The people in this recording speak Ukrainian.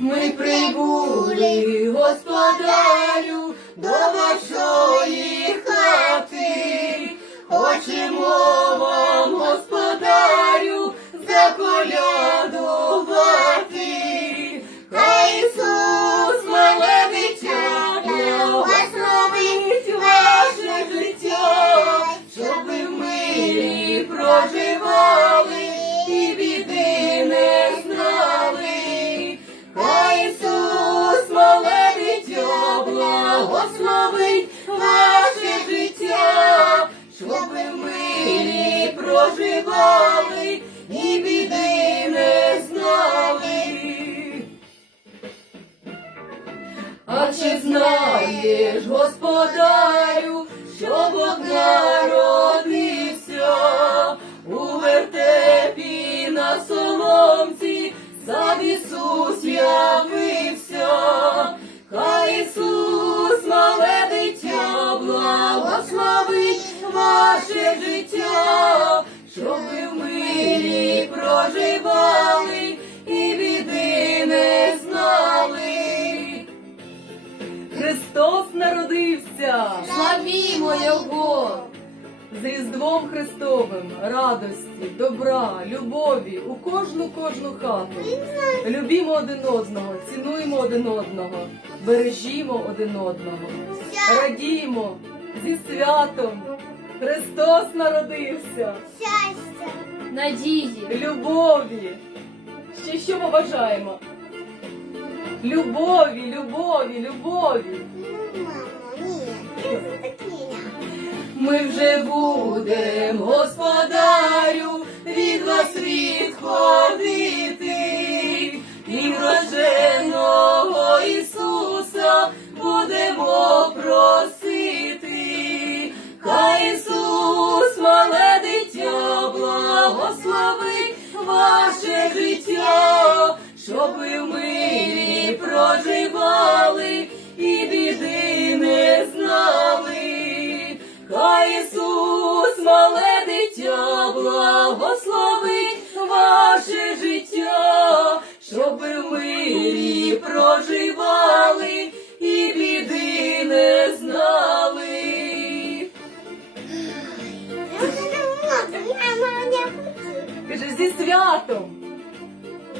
Ми прибули, господарю, до вашої хати. Хочемо вам, господарю, заколядувати. Хай Ісус, мале дитя, ваше життя, щоб ви проживали і благословить ваше життя, щоб ви в мирі проживали і біди не знали. А чи знаєш, господарю, що Бог ваше життя, щоб ви в мирі проживали і біди не знали. Христос народився! Славімо Його! З Різдвом Христовим радості, добра, любові у кожну кожну хату. Любімо один одного, цінуємо один одного, бережімо один одного, радімо зі святом. Христос народився, Щастя. надії, любові. Ще що ми бажаємо? Любові, любові, любові. Ну, мамо, ні. Ми вже будемо, господарю, від вас відходити, життя, щоб ви проживали і біди не знали. Хай Ісус, мале дитя, благословить ваше життя, щоб мирі проживали і біди не знали. Каже, зі святом!